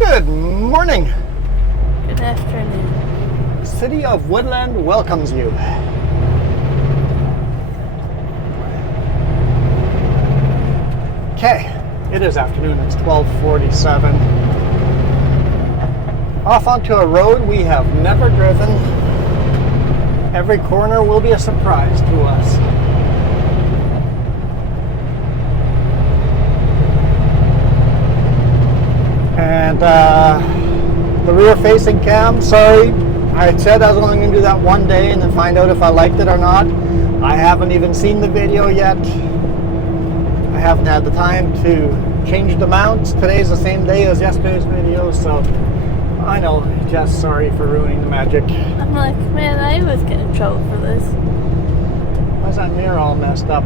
Good morning. Good afternoon. City of Woodland welcomes you. Okay, it is afternoon. It's 12:47. Off onto a road we have never driven. Every corner will be a surprise to us. And the rear-facing cam, sorry, I said I was only going to do that one day and then find out if I liked it or not. I haven't even seen the video yet. I haven't had the time to change the mounts. Today's the same day as yesterday's video, so I know, just sorry for ruining the magic. I'm like, man, I always get in trouble for this. Why's that mirror all messed up?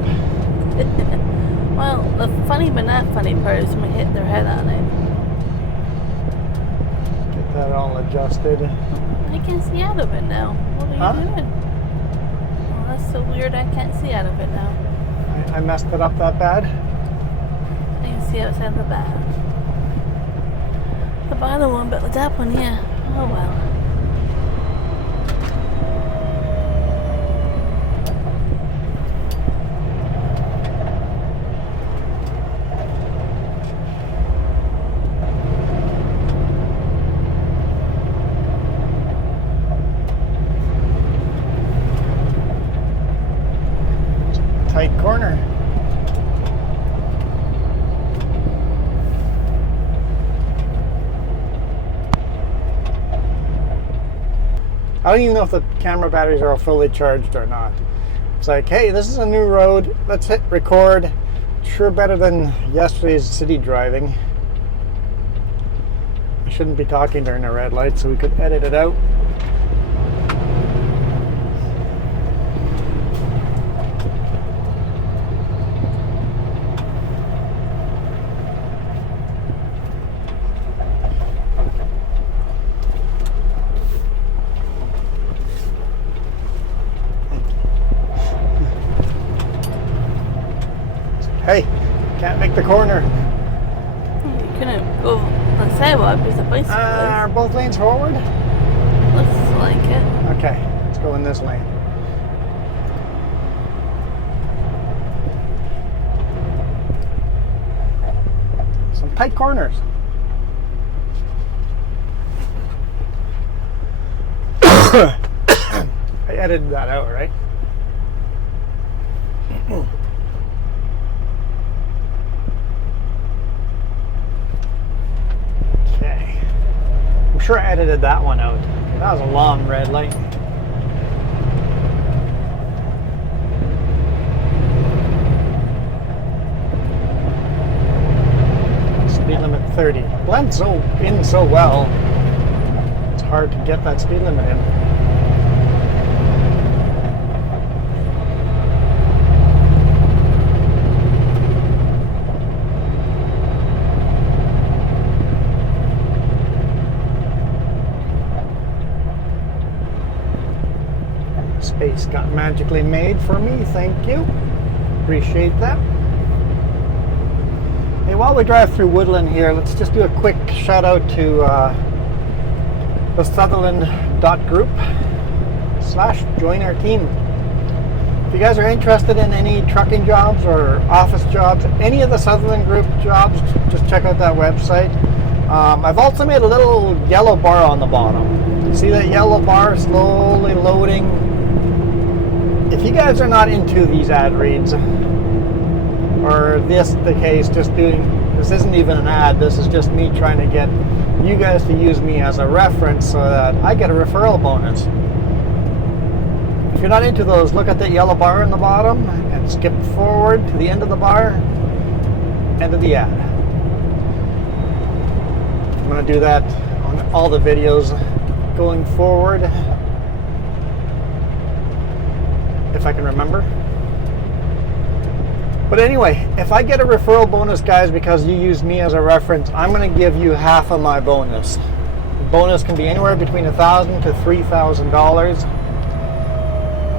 Well, the funny but not funny part is when we hit their head on it. Get that all adjusted. I can see out of it now. What are you doing? Oh, that's so weird. I can't see out of it now. I messed it up that bad? I can see outside the back. The bottom one, but the top one, yeah. Oh well. Tight corner. I don't even know if the camera batteries are fully charged or not. It's like, hey, this is a new road. Let's hit record. Sure better than yesterday's city driving. I shouldn't be talking during a red light, so we could edit it out. Hey, can't make the corner. You couldn't go on the sidewalk because the bicycle Are both lanes forward? looks like it. Okay, let's go in this lane. Some tight corners. I edited that out, right? Okay. I'm sure I edited that one out. That was a long red light. Speed limit 30. Blends in so well. It's hard to get that speed limit in. Space got magically made for me, thank you. Appreciate that. Hey, while we drive through Woodland here, let's just do a quick shout out to the Sutherland.group/join our team. If you guys are interested in any trucking jobs or office jobs, any of the Sutherland Group jobs, just check out that website. I've also made a little yellow bar on the bottom. You see that yellow bar slowly loading? If you guys are not into these ad reads, or this the case, this isn't even an ad, this is just me trying to get you guys to use me as a reference so that I get a referral bonus. If you're not into those, look at that yellow bar in the bottom and skip forward to the end of the bar, end of the ad. I'm going to do that on all the videos going forward, if I can remember. But anyway, if I get a referral bonus, guys, because you use me as a reference, I'm going to give you half of my bonus. The bonus can be anywhere between $1,000 to $3,000.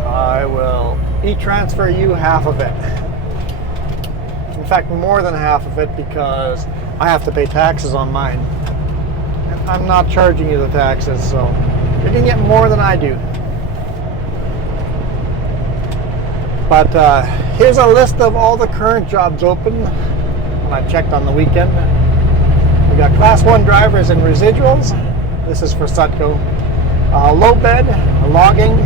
I will e-transfer you half of it. In fact, more than half of it, because I have to pay taxes on mine. I'm not charging you the taxes, so you're gonna get more than I do. But here's a list of all the current jobs open when I checked on the weekend. We got Class 1 drivers and residuals. This is for Sutco. Low bed, logging,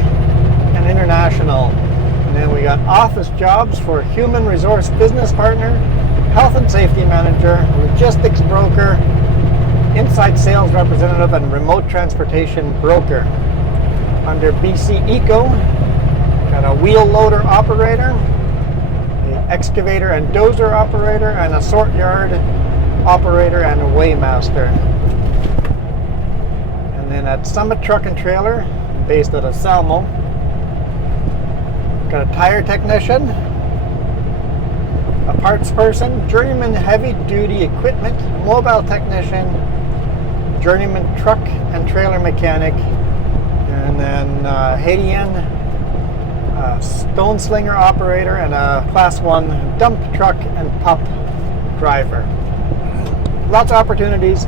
and international. And then we got office jobs for human resource business partner, health and safety manager, logistics broker, inside sales representative, and remote transportation broker. Under BC Eco, got a wheel loader operator, an excavator and dozer operator, and a sort yard operator and a weighmaster. And then at Summit Truck and Trailer, based out of Salmo, got a tire technician, a parts person, journeyman heavy duty equipment, mobile technician, journeyman truck and trailer mechanic, and then Haitian stone slinger operator, and a Class 1 dump truck and pup driver. Lots of opportunities.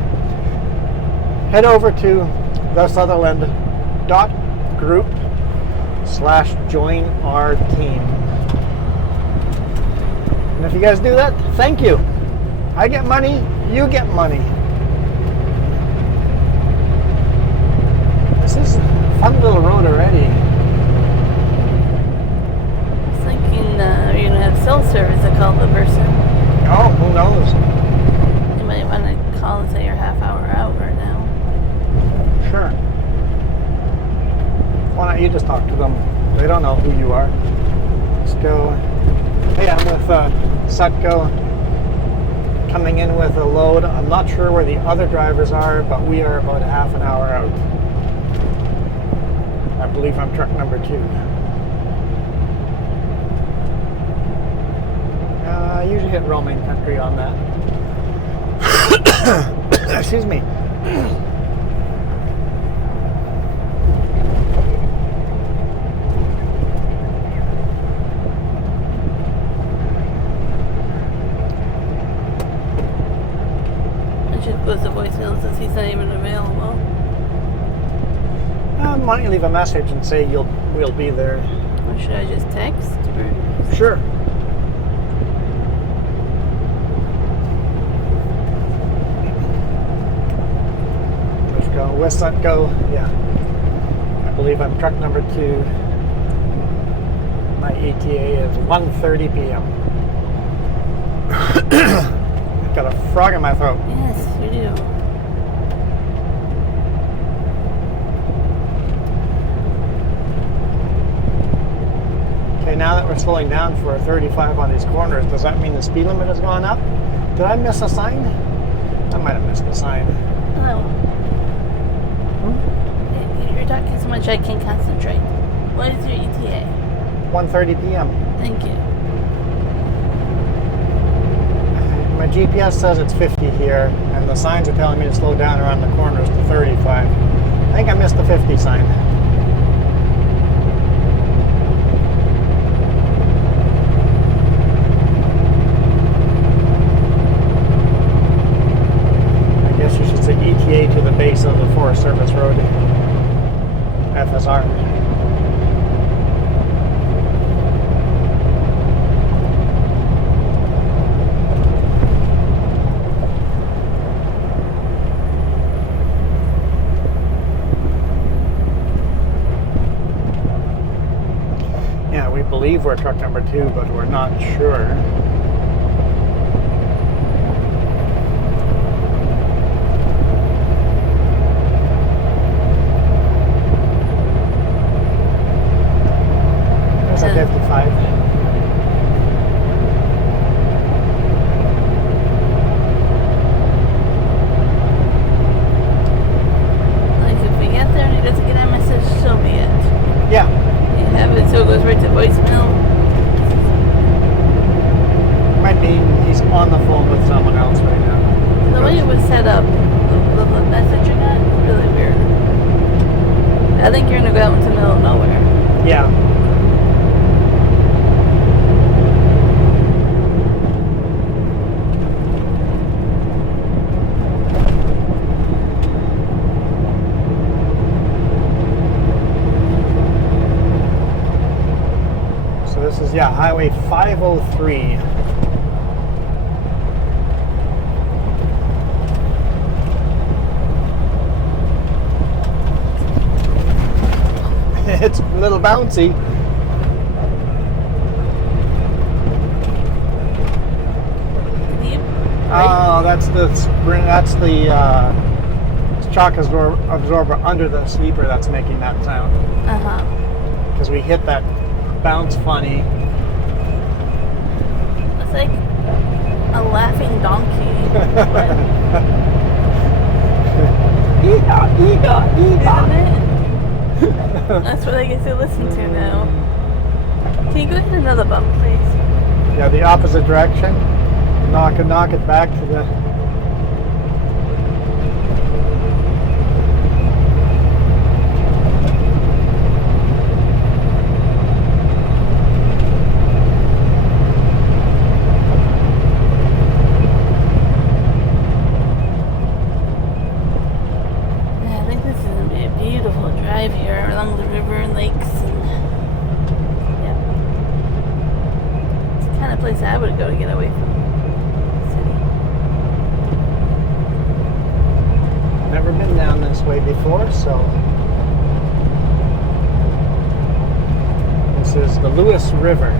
Head over to thesutherland.group/join our team. And if you guys do that, thank you. I get money, you get money. This is a fun little road already. I was thinking you're going to have cell service to call the person. Oh, who knows? You might want to call and say you're half hour out right now. Sure. Why don't you just talk to them? They don't know who you are. Let's go. Hey, I'm with Sutco, coming in with a load. I'm not sure where the other drivers are, but we are about half an hour out. I believe I'm truck number 2. I usually hit roaming country on that. Excuse me. I should post a voicemail since he's not even available. Why don't you leave a message and say we'll be there? Or should I just text? Or... Sure. Let's go. West Sutco. Yeah. I believe I'm truck number 2. My ETA is 1:30 p.m. I've got a frog in my throat. Yes, you do. Okay, now that we're slowing down for a 35 on these corners, does that mean the speed limit has gone up? Did I miss a sign? I might have missed a sign. No. You're talking so much I can't concentrate. What is your ETA? 1:30 p.m. Thank you. My GPS says it's 50 here, and the signs are telling me to slow down around the corners to 35. I think I missed the 50 sign. I guess you should say ETA to the base of the Forest Service Road. FSR. We believe we're truck number 2, but we're not sure. There's a 55. Like if we get there and he doesn't get our message, so be it. Yeah. Have it so it goes right to voicemail. Might be he's on the phone with someone else right now. The way it was set up, the messaging on it is really weird. I think you're gonna go out into the middle of nowhere. Yeah. is, yeah, Highway 503. It's a little bouncy. Oh, that's the spring. That's the shock absorber under the sleeper that's making that sound. Because we hit that bounce funny. It's like a laughing donkey. Isn't it? That's what I get to listen to now. Can you go hit another bump, please? Yeah, the opposite direction. Knock it back to the. Yeah, I think this is gonna be a beautiful drive here along the river and lakes and yeah. It's the kind of place I would go to get away from. Never been down this way before, so this is the Lewis River.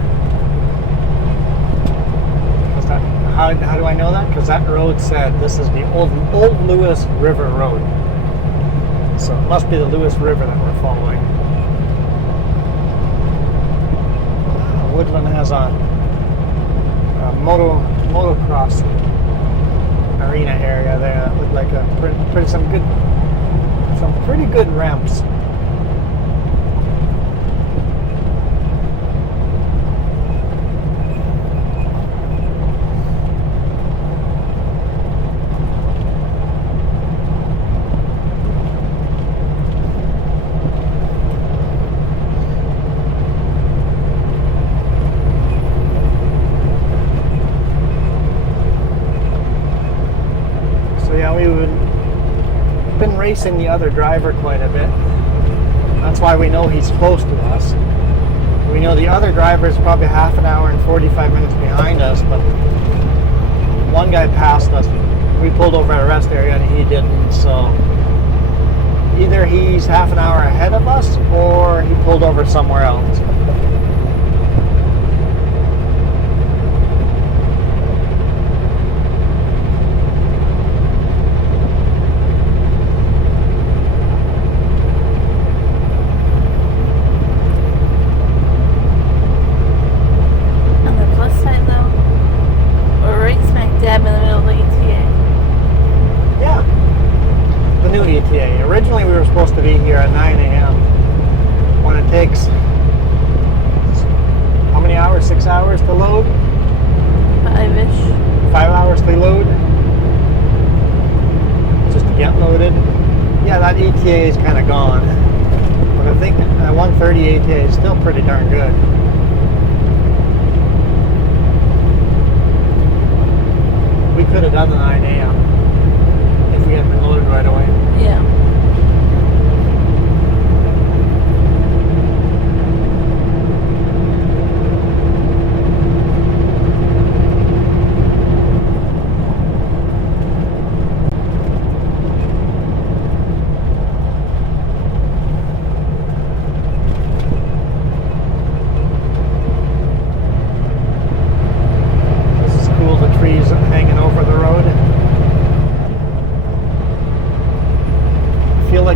Is that, how do I know that? Because that road said this is the old Lewis River Road. So it must be the Lewis River that we're following. Woodland has a motocross arena area there that looked like some pretty good ramps. We've been racing the other driver quite a bit. That's why we know he's close to us. We know the other driver is probably half an hour and 45 minutes behind us, but one guy passed us. We pulled over at a rest area and he didn't, so either he's half an hour ahead of us or he pulled over somewhere else. Originally we were supposed to be here at 9 a.m. when it takes how many hours? 6 hours to load? 5-ish. 5 hours to load? Just to get loaded? Yeah, that ETA is kind of gone. But I think that 130 ETA is still pretty darn good. We could have done the 9 a.m. if we had been loaded right away. Yeah.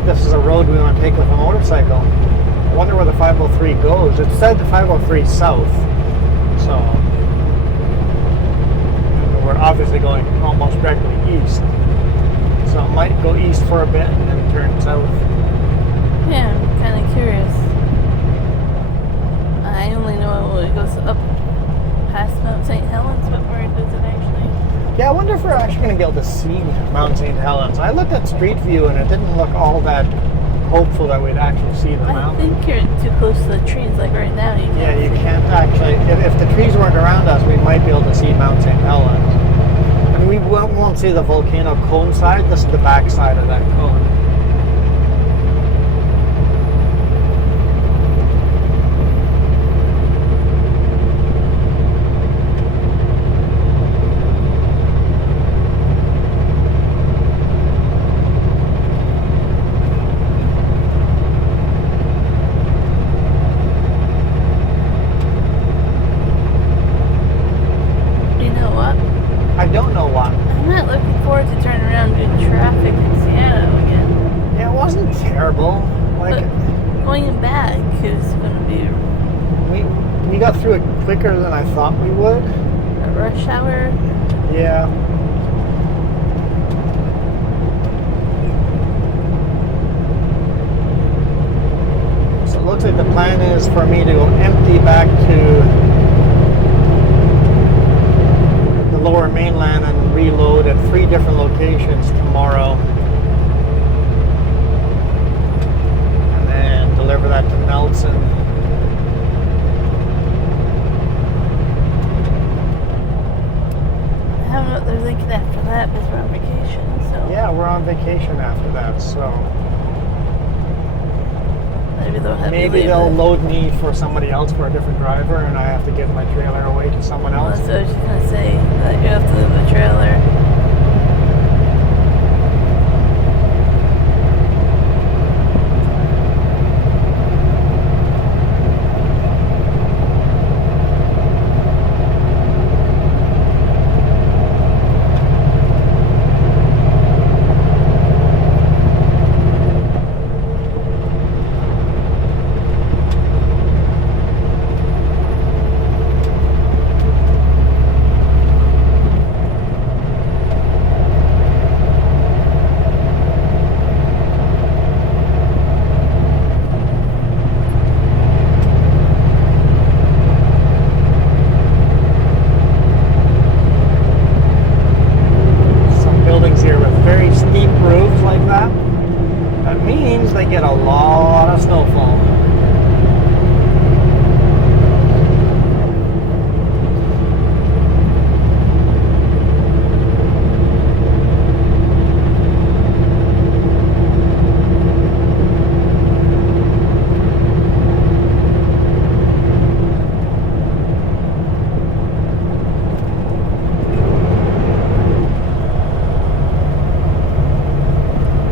This is a road we want to take with a motorcycle. I wonder where the 503 goes. It said the 503 south, so we're obviously going almost directly east. So it might go east for a bit and then turn south. Yeah, I'm kind of curious. I only know it goes up past Mount St. Helens, but where does it actually? Yeah, I wonder if we're actually going to be able to see Mount St. Helens. I looked at Street View and it didn't look all that hopeful that we'd actually see the mountain. I think you're too close to the trees, like right now. You can't you can't actually. If the trees weren't around us, we might be able to see Mount St. Helens. And we won't see the volcano cone side. This is the back side of that cone. forward to turn around and do traffic in Seattle again. Yeah, it wasn't terrible. Like But going back is going to be we got through it quicker than I thought we would. a rush hour. Yeah. So it looks like the plan is for me to go empty back to the lower mainland and reload at 3 different locations tomorrow. And then deliver that to Nelson. I don't know what they're thinking after that because we're on vacation. So Yeah, we're on vacation after that, so maybe they'll have maybe they'll load me for somebody else, for a different driver, and I have to give my trailer away to someone Well, else. that's what I was just going to say, that you have to leave the trailer. Some buildings here with very steep roofs like that. That means they get a lot of snowfall.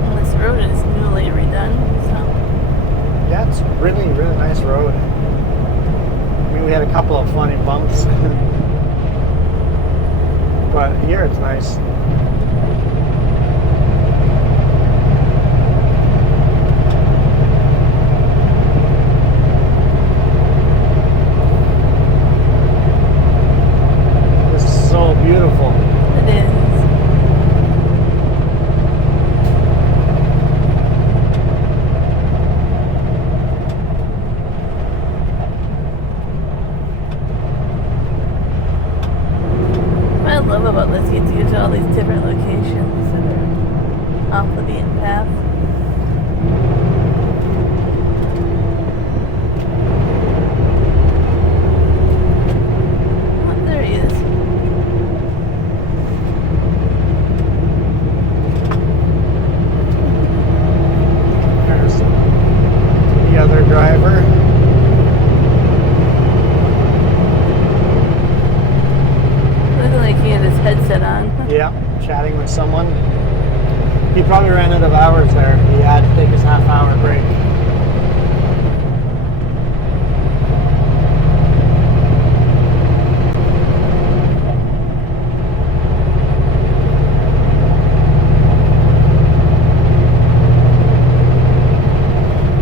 And this road is newly redone, so Yeah, it's really, really nice road. I mean, we had a couple of funny bumps. But here it's nice. This is so beautiful. it is. What I love about this, you get to go to all these different locations that are off the beaten path. Oh, there he is. There's the other driver. Looking like he had his headset on. Yeah, chatting with someone. He probably ran out of hours there. He had to take his half-hour break.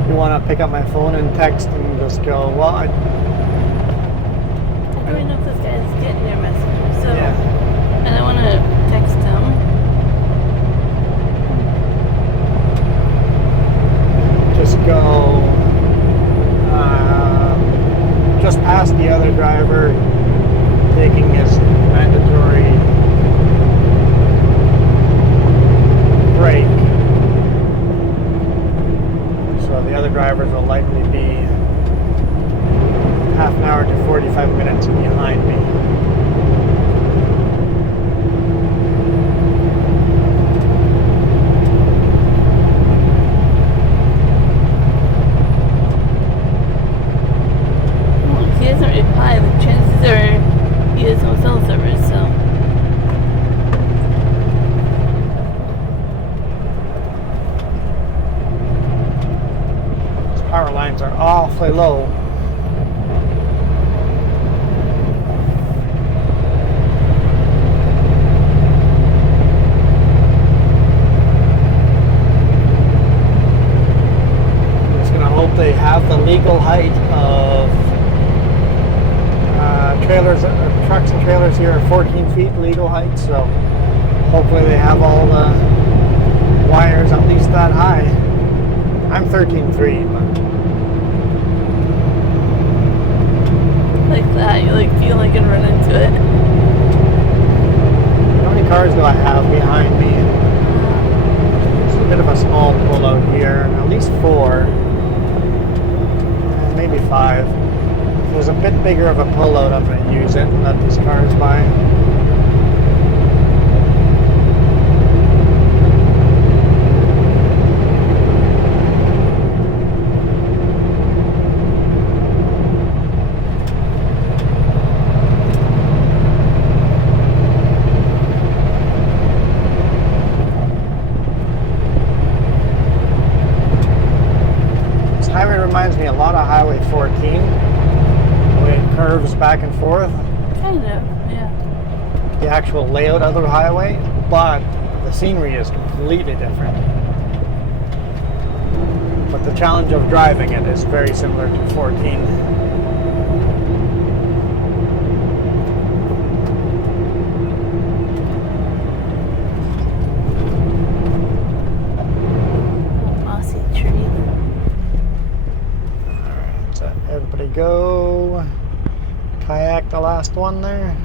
You want to pick up my phone and text and just go, well, I don't even know if this guy's getting your messages, so yeah. and I want to text him. Just go just past the other driver, taking his mandatory break. So the other drivers will likely be half an hour to 45 minutes behind me. Well, he doesn't reply. The chances are he has no cell service, so These power lines are awfully low. legal height of trailers, trucks and trailers here are 14 feet legal height, so hopefully they have all the wires at least that high. I'm 13.3, but Like that, you like feel like you can run into it. how many cars do I have behind me? It's a bit of a small pullout here, at least 4, maybe 5. If it was a bit bigger of a pullout, I'm going to use it and let these cars by. Reminds me a lot of Highway 14, the way it curves back and forth. Kind of, yeah. The actual layout of the highway, but the scenery is completely different. But the challenge of driving it is very similar to 14. Everybody go. Kayak the last one there.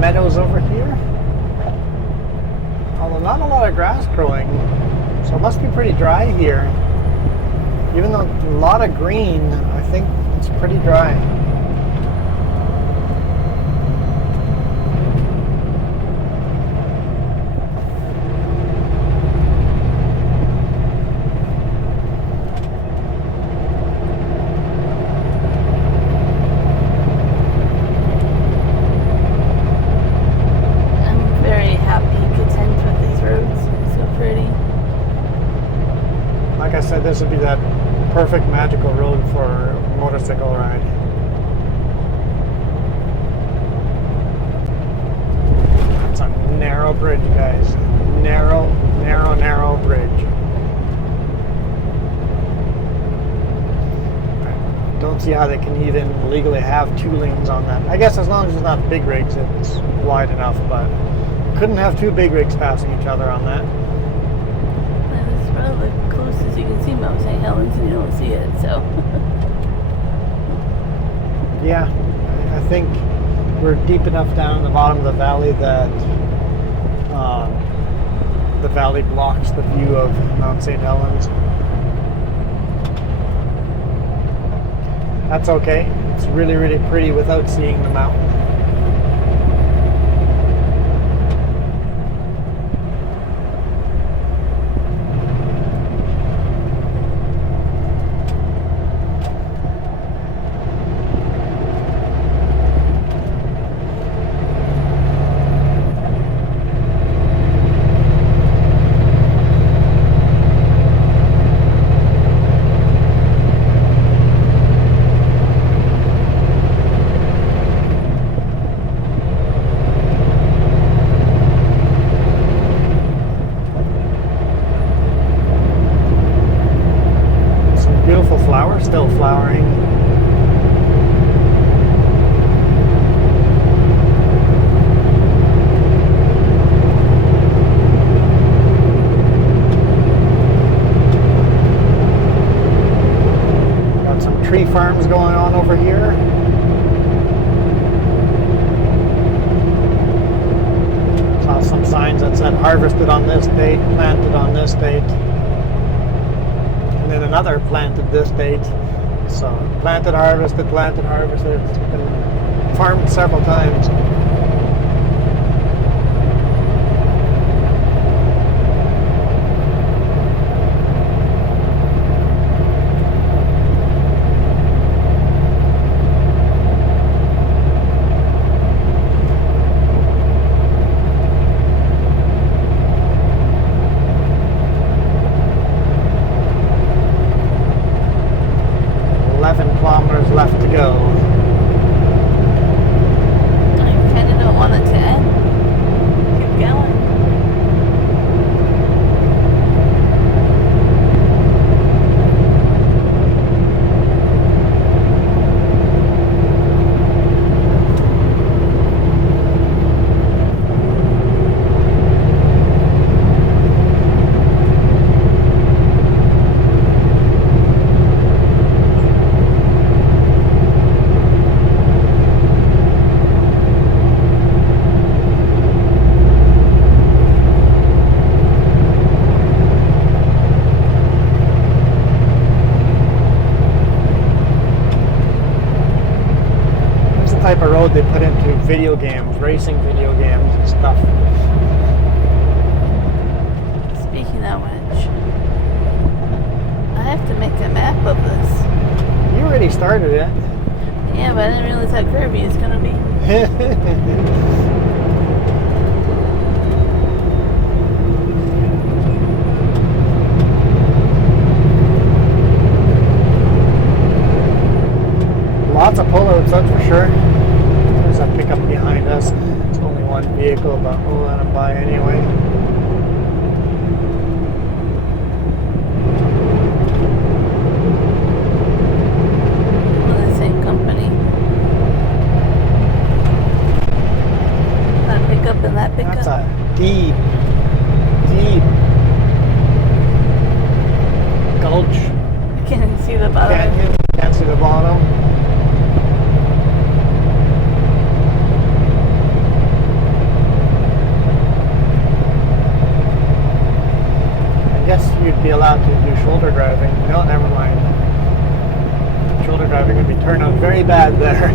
Meadows over here, although not a lot of grass growing, so it must be pretty dry here. Even though a lot of green, I think it's pretty dry. This would be that perfect magical road for a motorcycle ride. That's a narrow bridge, guys. Narrow bridge. I don't see how they can even legally have 2 lanes on that. I guess as long as it's not big rigs, it's wide enough, but couldn't have 2 big rigs passing each other on that. It's probably the closest you can see Mount St. Helens and you don't see it, so. Yeah, I think we're deep enough down in the bottom of the valley that the valley blocks the view of Mount St. Helens. That's okay. It's really, really pretty without seeing the mountain. flowering. Got some tree farms going on over here. Saw some signs that said harvested on this date, planted on this date. And then another planted this date. So planted, harvested, planted, harvested. It's been farmed several times. Kilometers left to go. I kind of don't want it to end. Keep going. Type of road they put into video games, racing video games and stuff. Speaking of which, I have to make a map of this. You already started it. Yeah, but I didn't realize how curvy it's gonna be. Lots of pullouts, that's for sure. There's a pickup behind us. It's only one vehicle, but we'll let them by anyway. Well, the same company. That pickup and that pickup. That's a deep gulch. I can't even see the bottom. Canyon. Can't see the bottom. I guess you'd be allowed to do shoulder driving. No, never mind. Shoulder driving would be turned out very bad there.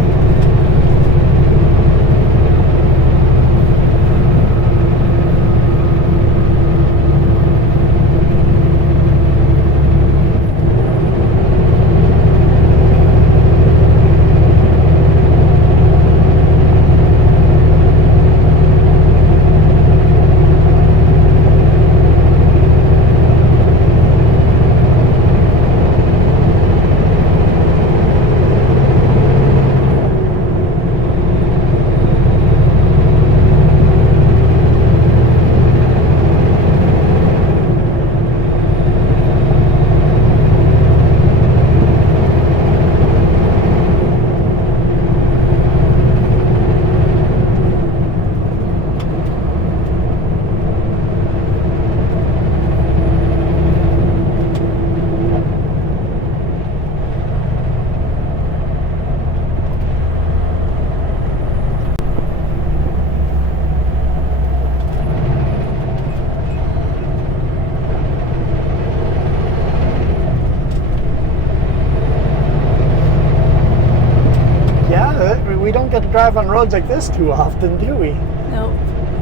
We don't get to drive on roads like this too often, do we? Nope.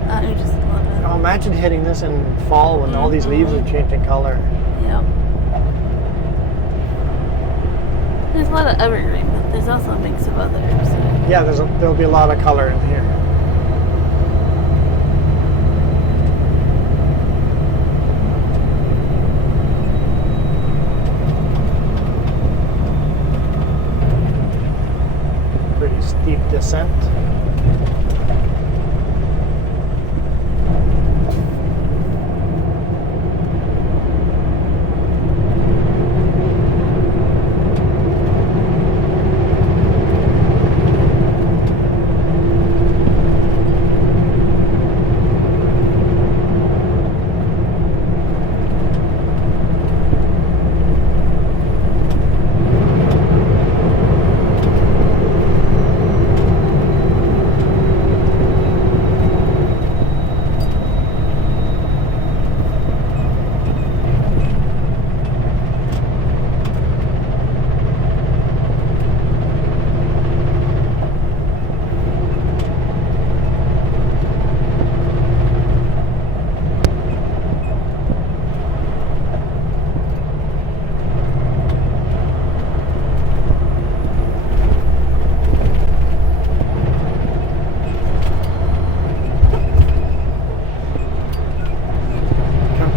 I just love it. Oh, imagine hitting this in fall when all these leaves are changing color. Yep. There's a lot of evergreen, but there's also a mix of others. So. Yeah, there'll be a lot of color in here. Pretty steep descent.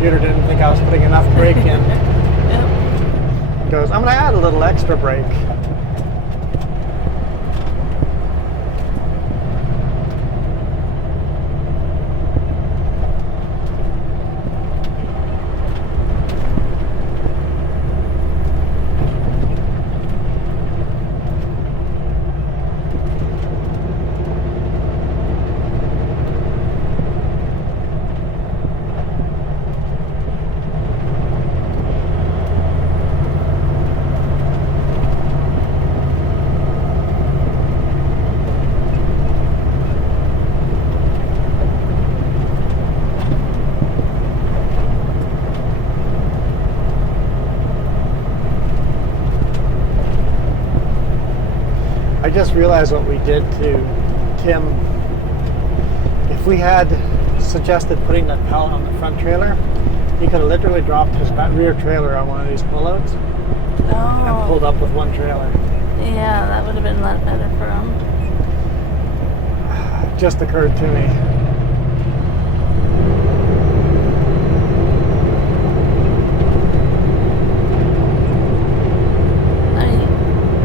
computer didn't think I was putting enough brake in. Yep. He goes, I'm going to add a little extra brake. I just realized what we did to Tim. If we had suggested putting that pallet on the front trailer, he could have literally dropped his rear trailer on one of these pullouts and pulled up with one trailer. Yeah, that would have been a lot better for him. It just occurred to me.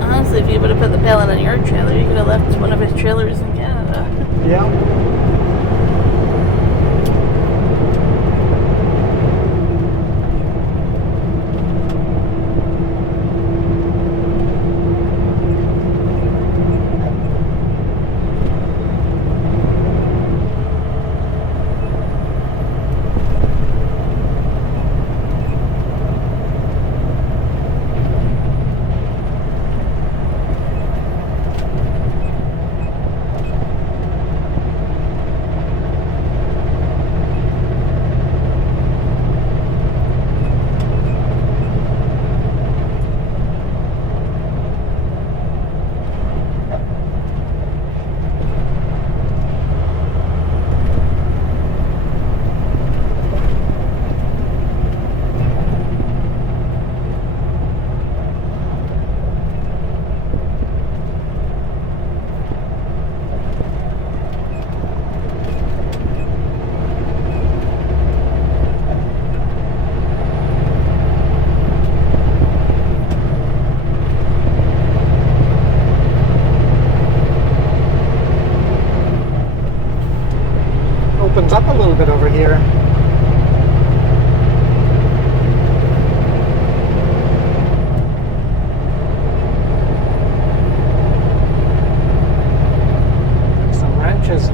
Honestly, if you would have put the pallet on your trailer, you could have left one of his trailers in Canada. Yeah. Opens up a little bit over here. There's some ranches.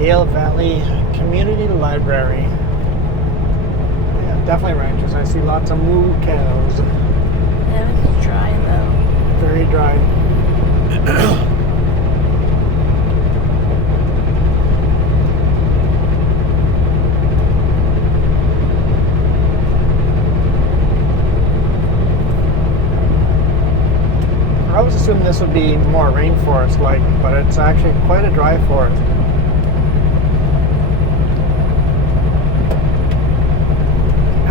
Yale Valley Community Library. Yeah, definitely ranches. I see lots of moo cows. Yeah, it's dry though. Very dry. I was assuming this would be more rainforest-like, but it's actually quite a dry forest.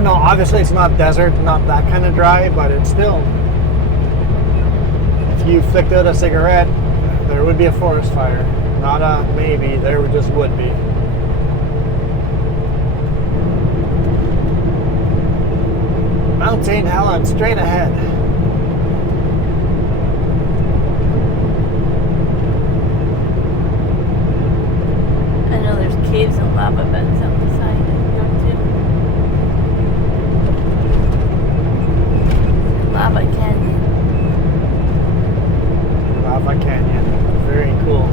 No, obviously it's not desert, not that kind of dry, but it's still, if you flicked out a cigarette, there would be a forest fire. Not a maybe, there just would be. Mount St. Helens, straight ahead. I know there's caves and lava beds on the side that you go to. Lava Canyon. Lava Canyon, very cool.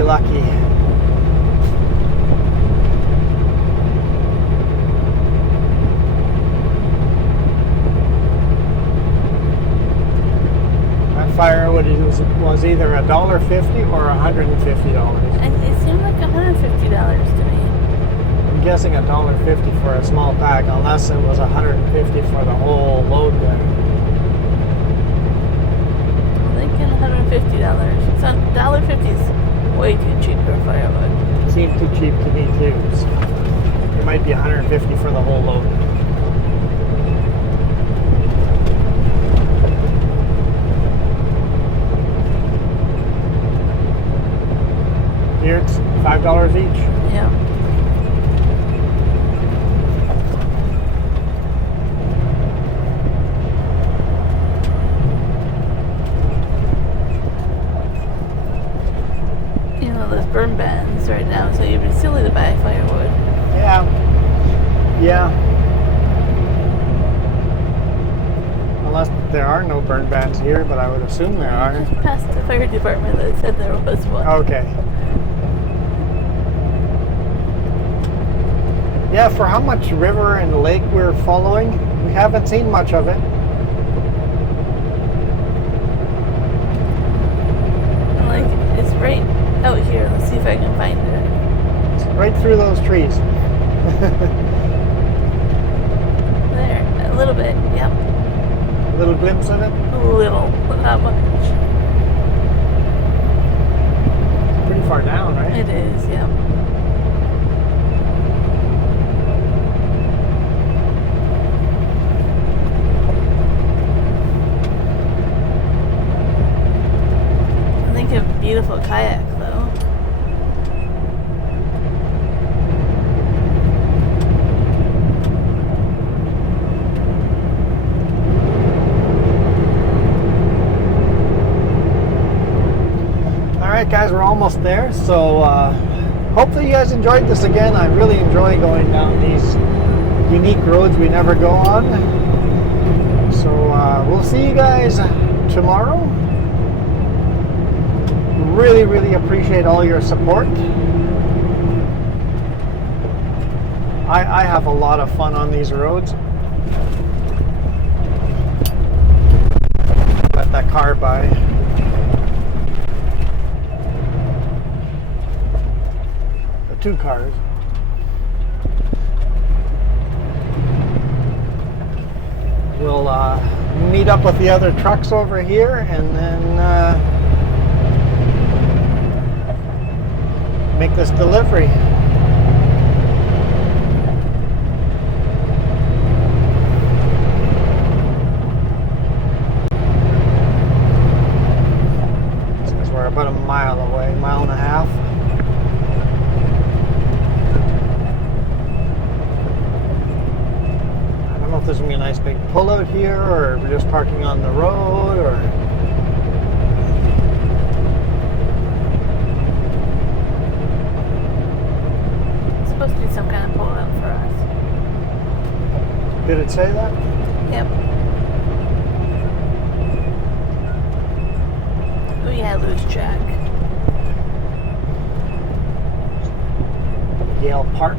very lucky. That firewood was either $1.50 or $150. And it seemed like $150 to me. I'm guessing $1.50 for a small pack, unless it was $150 for the whole load there. I'm thinking $150. So $1.50 is way too cheap for firewood. It seemed too cheap to me too. So it might be $150 for the whole load. Here it's $5 each. Yeah. You know, there's burn bans right now, so you'd be silly to buy firewood. Yeah. Yeah. Unless there are no burn bans here, but I would assume there are. Just past the fire department that said there was one. Okay. Yeah, for how much river and lake we're following, we haven't seen much of it. Like, it's right out here. Let's see if I can find it. It's right through those trees. There, a little bit, yep. A little glimpse of it. A little, but not much. Pretty far down, right? It is, yep. I think a beautiful kayak, though. Alright guys, we're almost there, so hopefully you guys enjoyed this again. I really enjoy going down these unique roads we never go on. So we'll see you guys tomorrow. Really, really appreciate all your support. I have a lot of fun on these roads. Let that car by. The two cars. We'll meet up with the other trucks over here and then make this delivery. Since we're about a mile away, mile and a half. I don't know if there's gonna be a nice big pullout here, or we're just parking on the road, or Supposed to be some kind of pull-out for us. did it say that? Yep. Oh yeah, lose track. Yale Park,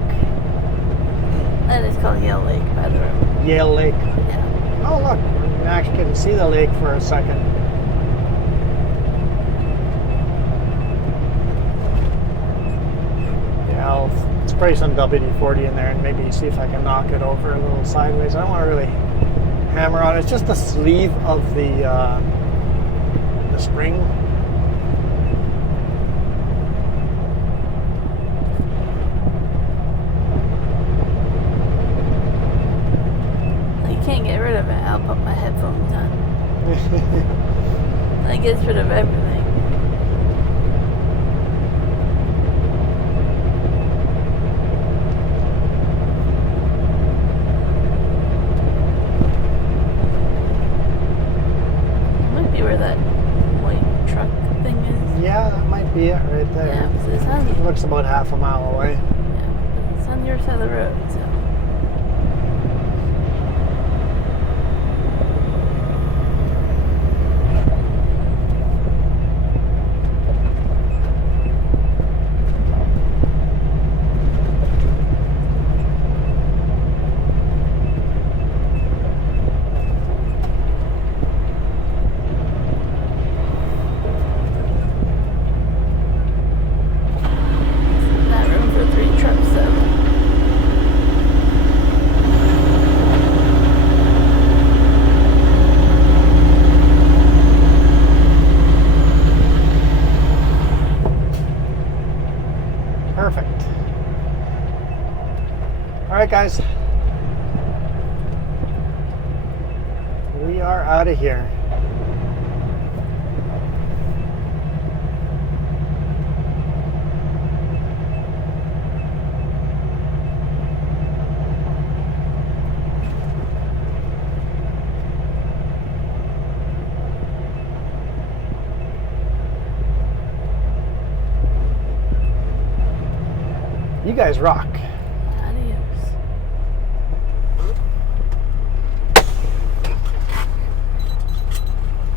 That is called Yale Lake, by the way. Yale Lake. Yeah. Oh look, we actually can see the lake for a second. Yeah, I'll spray some WD-40 in there and maybe see if I can knock it over a little sideways. I don't want to really hammer on it. It's just the sleeve of the spring. You can't get rid of it. I'll put my headphones on. That gets rid of everything. Might be where that white truck thing is. Yeah, that might be it right Yeah, there. 'cause it's on, It looks about half a mile away. yeah, it's on your side of the road, so. Perfect. All right, guys. We are out of here. You guys rock.